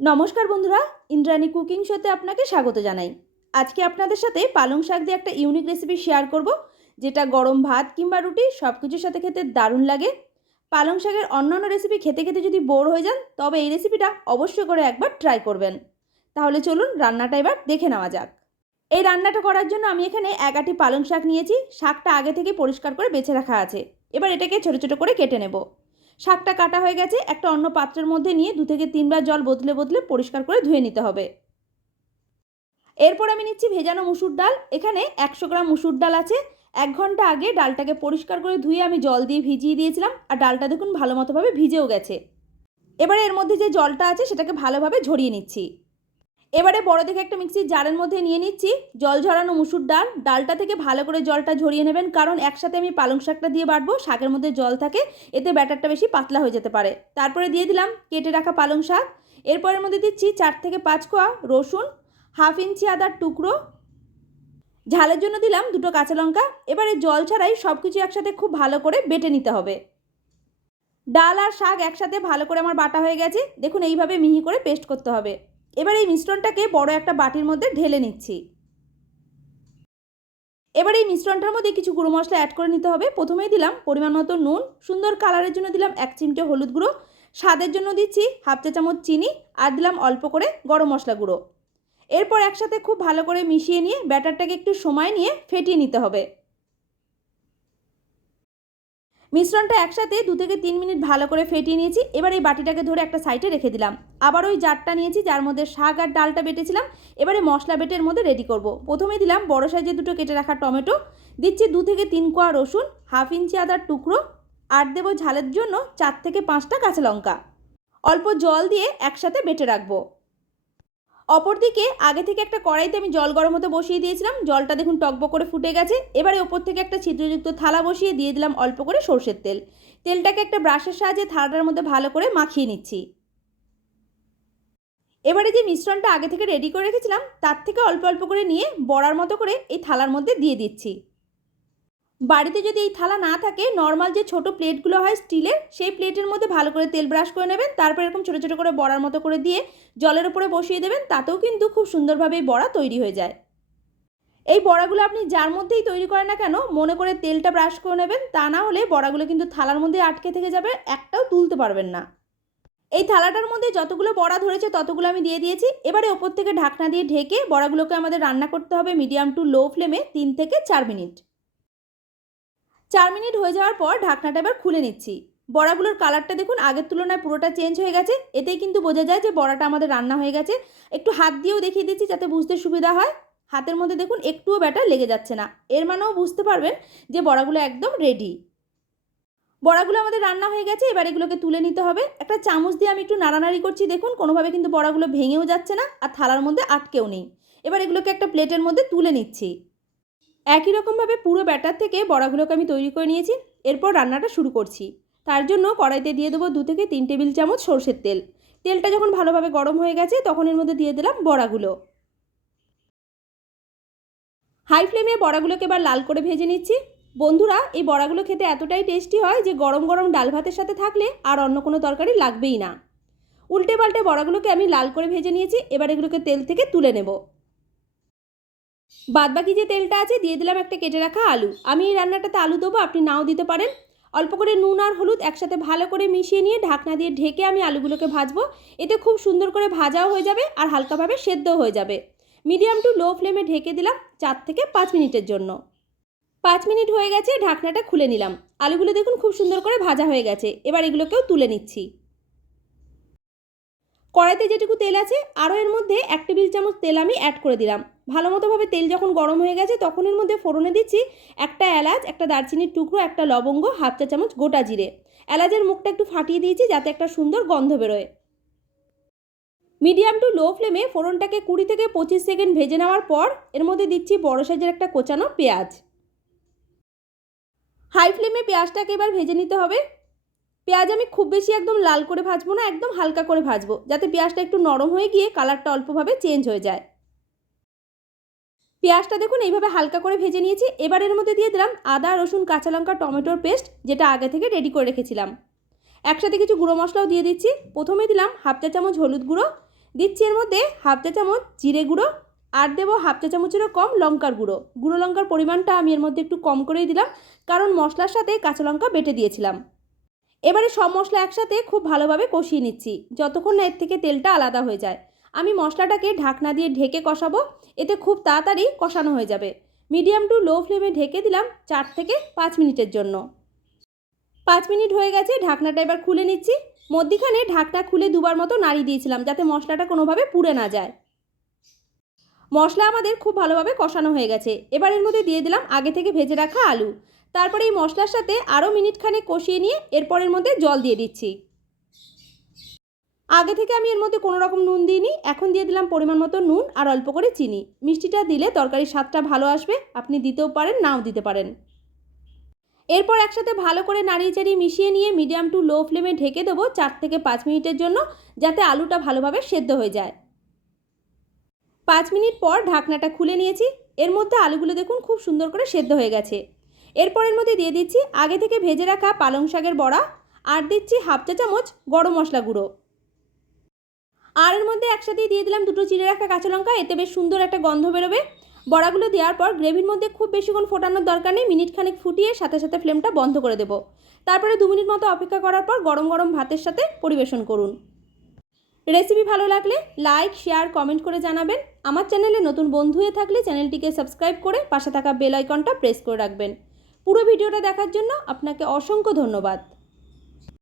নমস্কার বন্ধুরা, ইন্দ্রাণী কুকিং শোতে আপনাকে স্বাগত জানাই। আজকে আপনাদের সাথে পালং শাক দিয়ে একটা ইউনিক রেসিপি শেয়ার করব, যেটা গরম ভাত কিংবা রুটি সব কিছুর সাথে খেতে দারুণ লাগে। পালং শাকের অন্যান্য রেসিপি খেতে খেতে যদি বোর হয়ে যান, তবে এই রেসিপিটা অবশ্যই করে একবার ট্রাই করবেন। তাহলে চলুন রান্নাটা এবার দেখে নেওয়া যাক। এই রান্নাটা করার জন্য আমি এখানে এক আটি পালং শাক নিয়েছি, শাকটা আগে থেকে পরিষ্কার করে বেছে রাখা আছে। এবার এটাকে ছোটো ছোটো করে কেটে নেব। শাকটা কাটা হয়ে গেছে, একটা অন্য পাত্রের মধ্যে নিয়ে দু থেকে তিনবার জল বদলে বদলে পরিষ্কার করে ধুয়ে নিতে হবে। এরপর আমি নিচ্ছি ভেজানো মুসুর ডাল, এখানে একশো গ্রাম মুসুর ডাল আছে। এক ঘণ্টা আগে ডালটাকে পরিষ্কার করে ধুয়ে আমি জল দিয়ে ভিজিয়ে দিয়েছিলাম, আর ডালটা দেখুন ভালো মতোভাবে ভিজেও গেছে। এবারে এর মধ্যে যে জলটা আছে সেটাকে ভালোভাবে ঝরিয়ে নিচ্ছি। এবারে বড় দেখে একটা মিক্সির জারের মধ্যে নিয়ে নিচ্ছি। জল ঝরানো মুসুর ডাল। ডালটা থেকে ভালো করে জলটা ঝরিয়ে নেবেন, কারণ একসাথে আমি পালং শাকটা দিয়ে বাটবো, শাকের মধ্যে জল থাকে, এতে ব্যাটারটা বেশি পাতলা হয়ে যেতে পারে। তারপরে দিয়ে দিলাম কেটে রাখা পালং শাক। এরপরের মধ্যে দিচ্ছি চার থেকে পাঁচ কোয়া রসুন, হাফ ইঞ্চি আদার টুকরো। ঝালের জন্য দিলাম দুটো কাঁচা লঙ্কা। এবারে জল ছাড়াই সব কিছু একসাথে খুব ভালো করে বেটে নিতে হবে। ডাল আর শাক একসাথে ভালো করে আমার বাটা হয়ে গেছে। দেখুন, এইভাবে মিহি করে পেস্ট করতে হবে। এবার এই মিশ্রণটাকে বড় একটা বাটির মধ্যে ঢেলে নিচ্ছি। এবার এই মিশ্রণটার মধ্যে কিছু গুঁড়ো মশলা অ্যাড করে নিতে হবে। প্রথমেই দিলাম পরিমাণ মতো নুন, সুন্দর কালারের জন্য দিলাম এক চিমটে হলুদ গুঁড়ো, স্বাদের জন্য দিচ্ছি হাফ চা চামচ চিনি আর দিলাম অল্প করে গরম মশলা গুঁড়ো। এরপর একসাথে খুব ভালো করে মিশিয়ে নিয়ে ব্যাটারটাকে একটু সময় নিয়ে ফেটিয়ে নিতে হবে। মিশ্রণটা একসাথে দু থেকে তিন মিনিট ভালো করে ফেটিয়ে নিয়েছি। এবার এই বাটিটাকে ধরে একটা সাইডে রেখে দিলাম। আবার ওই জারটা নিয়েছি, যার মধ্যে শাক আর ডালটা বেটেছিলাম। এবারে মশলা বেটের মধ্যে রেডি করব। প্রথমে দিলাম বড় সাইজে দুটো কেটে রাখা টমেটো। দিচ্ছি দু থেকে তিন কোয়া রসুন, হাফ ইঞ্চি আদার টুকরো। আর দেবো ঝালের জন্য চার থেকে পাঁচটা কাঁচা লঙ্কা। অল্প জল দিয়ে একসাথে বেটে রাখব। অপরদিকে আগে থেকে একটা কড়াইতে আমি জল গরম হতে বসিয়ে দিয়েছিলাম। জলটা দেখুন টকবক করে ফুটে গেছে। এবারে ওপর থেকে একটা ছিদ্রযুক্ত থালা বসিয়ে দিয়ে দিলাম অল্প করে সর্ষের তেল। তেলটাকে একটা ব্রাশের সাহায্যে থালাটার মধ্যে ভালো করে মাখিয়ে নিচ্ছি। এবারে যে মিশ্রণটা আগে থেকে রেডি করে রেখেছিলাম, তার থেকে অল্প অল্প করে নিয়ে বড়ার মতো করে এই থালার মধ্যে দিয়ে দিচ্ছি। বাড়িতে যদি এই থালা না থাকে নর্মাল যে ছোট প্লেটগুলো হয় স্টিলের, সেই প্লেটের মধ্যে ভালো করে তেল ব্রাশ করে নেবেন, তারপর এরকম ছোটো ছোটো করে বড়ার মতো করে দিয়ে জলের উপরে বসিয়ে দেবেন, তাতেও কিন্তু খুব সুন্দরভাবে এই বড়া তৈরি হয়ে যায়। এই বড়াগুলো আপনি যার মধ্যেই তৈরি করেন না কেন, মনে করে তেলটা ব্রাশ করে নেবেন, তা না হলে বড়াগুলো কিন্তু থালার মধ্যে আটকে থেকে যাবে, একটাও তুলতে পারবেন না। এই থালাটার মধ্যে যতগুলো বড়া ধরেছে, ততগুলো আমি দিয়ে দিয়েছি। এবারে ওপর থেকে ঢাকনা দিয়ে ঢেকে বড়াগুলোকে আমাদের রান্না করতে হবে মিডিয়াম টু লো ফ্লেমে তিন থেকে চার মিনিট। চার মিনিট হয়ে যাওয়ার পর ঢাকনাটা এবার খুলে নিচ্ছি। বড়াগুলোর কালারটা দেখুন, আগের তুলনায় পুরোটা চেঞ্জ হয়ে গেছে। এতেই কিন্তু বোঝা যায় যে বড়াটা আমাদের রান্না হয়ে গেছে। একটু হাত দিয়েও দেখিয়ে দিচ্ছি যাতে বুঝতে সুবিধা হয়। হাতের মধ্যে দেখুন, একটুও ব্যাটার লেগে যাচ্ছে না। এর মানেও বুঝতে পারবেন যে বড়াগুলো একদম রেডি বড়াগুলো আমাদের রান্না হয়ে গেছে, এবার এগুলোকে তুলে নিতে হবে। একটা চামচ দিয়ে আমি একটু নাড়ানাড়ি করছি, দেখুন, কোনোভাবে কিন্তু বড়াগুলো ভেঙেও যাচ্ছে না আর থালার মধ্যে আটকেও নেই। এবার এগুলোকে একটা প্লেটের মধ্যে তুলে নিচ্ছি। একই রকমভাবে পুরো ব্যাটার থেকে বড়াগুলোকে আমি তৈরি করে নিয়েছি, এরপর রান্নাটা শুরু করছি। তার জন্য কড়াইতে দিয়ে দেবো দু থেকে তিন টেবিল চামচ সর্ষের তেল। তেলটা যখন ভালোভাবে গরম হয়ে গেছে, তখন এর মধ্যে দিয়ে দিলাম বড়াগুলো। হাই ফ্লেমে বড়াগুলোকে এবার লাল করে ভেজে নিচ্ছি। বন্ধুরা, এই বড়াগুলো খেতে এতটাই টেস্টি হয় যে গরম গরম ডাল ভাতের সাথে থাকলে আর অন্য কোনো তরকারি লাগবেই না। উল্টে পাল্টে বড়াগুলোকে আমি লাল করে ভেজে নিয়েছি, এবার এগুলোকে তেল থেকে তুলে নেব। বাদবাকি যে তেলটা আছে, দিয়ে দিলাম একটা কেটে রাখা আলু। আমি এই রান্নাটাতে আলু দেবো, আপনি নাও দিতে পারেন। অল্প করে নুন আর হলুদ একসাথে ভালো করে মিশিয়ে নিয়ে ঢাকনা দিয়ে ঢেকে আমি আলুগুলোকে ভাজবো। এতে খুব সুন্দর করে ভাজাও হয়ে যাবে আর হালকাভাবে সেদ্ধও হয়ে যাবে। মিডিয়াম টু লো ফ্লেমে ঢেকে দিলাম চার থেকে পাঁচ মিনিটের জন্য। পাঁচ মিনিট হয়ে গেছে, ঢাকনাটা খুলে নিলাম। আলুগুলো দেখুন খুব সুন্দর করে ভাজা হয়ে গেছে। এবার এগুলোকেও তুলে নিচ্ছি। কড়াইতে যেটুকু তেল আছে, আরও এর মধ্যে এক টেবিল চামচ তেল আমি অ্যাড করে দিলাম। ভালো মতোভাবে তেল যখন গরম হয়ে গেছে তখন এর মধ্যে ফোড়নে দিচ্ছি একটা এলাচ, একটা দারচিনির টুকরো, একটা লবঙ্গ, হাফ চা চামচ গোটা জিরে। এলাচের মুখটা একটু ফাটিয়ে দিয়েছি যাতে একটা সুন্দর গন্ধ বেরোয়। মিডিয়াম টু লো ফ্লেমে ফোড়নটাকে কুড়ি থেকে পঁচিশ সেকেন্ড ভেজে নেওয়ার পর এর মধ্যে দিচ্ছি বড় সাইজের একটা কোচানো পেঁয়াজ। হাই ফ্লেমে পেঁয়াজটাকে এবার ভেজে নিতে হবে। পেঁয়াজ আমি খুব বেশি একদম লাল করে ভাজবো না, একদম হালকা করে ভাজবো, যাতে পেঁয়াজটা একটু নরম হয়ে গিয়ে কালারটা অল্পভাবে চেঞ্জ হয়ে যায়। পেঁয়াজটা দেখুন, এইভাবে হালকা করে ভেজে নিয়েছি। এবার এর মধ্যে দিয়ে দিলাম আদা, রসুন, কাঁচা লঙ্কা, টমেটোর পেস্ট, যেটা আগে থেকে রেডি করে রেখেছিলাম। একসাথে কিছু গুঁড়ো মশলাও দিয়ে দিচ্ছি। প্রথমে দিলাম হাফ চা চামচ হলুদ গুঁড়ো। দিচ্ছি এর মধ্যে হাফ চা চামচ জিরে গুঁড়ো। আর দেবো হাফ চা চামচেরও কম লঙ্কার গুঁড়ো। গুঁড়ো লঙ্কার পরিমাণটা আমি এর মধ্যে একটু কম করেই দিলাম, কারণ মশলার সাথে কাঁচা লঙ্কা বেটে দিয়েছিলাম। এবারে সব মশলা একসাথে খুব ভালোভাবে কষিয়ে নিচ্ছি, যতক্ষণ না এর থেকে তেলটা আলাদা হয়ে যায়। আমি মশলাটাকে ঢাকনা দিয়ে ঢেকে কষাবো, এতে খুব তাড়াতাড়ি কষানো হয়ে যাবে। মিডিয়াম টু লো ফ্লেমে ঢেকে দিলাম চার থেকে পাঁচ মিনিটের জন্য। পাঁচ মিনিট হয়ে গেছে, ঢাকনাটা এবার খুলে নিচ্ছি। মধ্যিখানে ঢাকনা খুলে দুবার মতো নাড়ি দিয়েছিলাম, যাতে মশলাটা কোনোভাবে পুড়ে না যায়। মশলা আমাদের খুব ভালোভাবে কষানো হয়ে গেছে। এবার এর মধ্যে দিয়ে দিলাম আগে থেকে ভেজে রাখা আলু। তারপরে এই মশলার সাথে আরও মিনিটখানে কষিয়ে নিয়ে এরপরের মধ্যে জল দিয়ে দিচ্ছি। আগে থেকে আমি এর মধ্যে কোনো রকম নুন দিইনি, এখন দিয়ে দিলাম পরিমাণ মতো নুন আর অল্প করে চিনি। মিষ্টিটা দিলে তরকারির স্বাদটা ভালো আসবে, আপনি দিতেও পারেন, নাও দিতে পারেন। এরপর একসাথে ভালো করে নাড়িয়ে চাড়িয়ে মিশিয়ে নিয়ে মিডিয়াম টু লো ফ্লেমে ঢেকে দেবো চার থেকে পাঁচ মিনিটের জন্য, যাতে আলুটা ভালোভাবে সেদ্ধ হয়ে যায়। পাঁচ মিনিট পর ঢাকনাটা খুলে নিয়েছি। এর মধ্যে আলুগুলো দেখুন খুব সুন্দর করে সেদ্ধ হয়ে গেছে। এরপর এর মধ্যে দিয়ে দিচ্ছি আগে থেকে ভেজে রাখা পালং শাকের বড়া, আর দিচ্ছি হাফ চা চামচ গরম মশলা গুঁড়ো। আর এর মধ্যে একসাথে দিয়ে দিলাম দুটো চিড়ে রাখা কাঁচা লঙ্কা, এতে বেশ সুন্দর একটা গন্ধ বেরোবে। বড়াগুলো দেওয়ার পর গ্রেভির মধ্যে খুব বেশিক্ষণ ফোটানোর দরকার নেই মিনিট খানেক ফুটিয়ে সাথে সাথে ফ্লেমটা বন্ধ করে দেবো। তারপরে দু মিনিট মতো অপেক্ষা করার পর গরম গরম ভাতের সাথে পরিবেশন করুন। রেসিপি ভালো লাগলে লাইক, শেয়ার, কমেন্ট করে জানাবেন। আমার চ্যানেলে নতুন বন্ধু হয়ে থাকলে চ্যানেলটিকে সাবস্ক্রাইব করে পাশে থাকা বেল আইকনটা প্রেস করে রাখবেন। পুরো ভিডিওটা দেখার জন্য আপনাকে অসংখ্য ধন্যবাদ।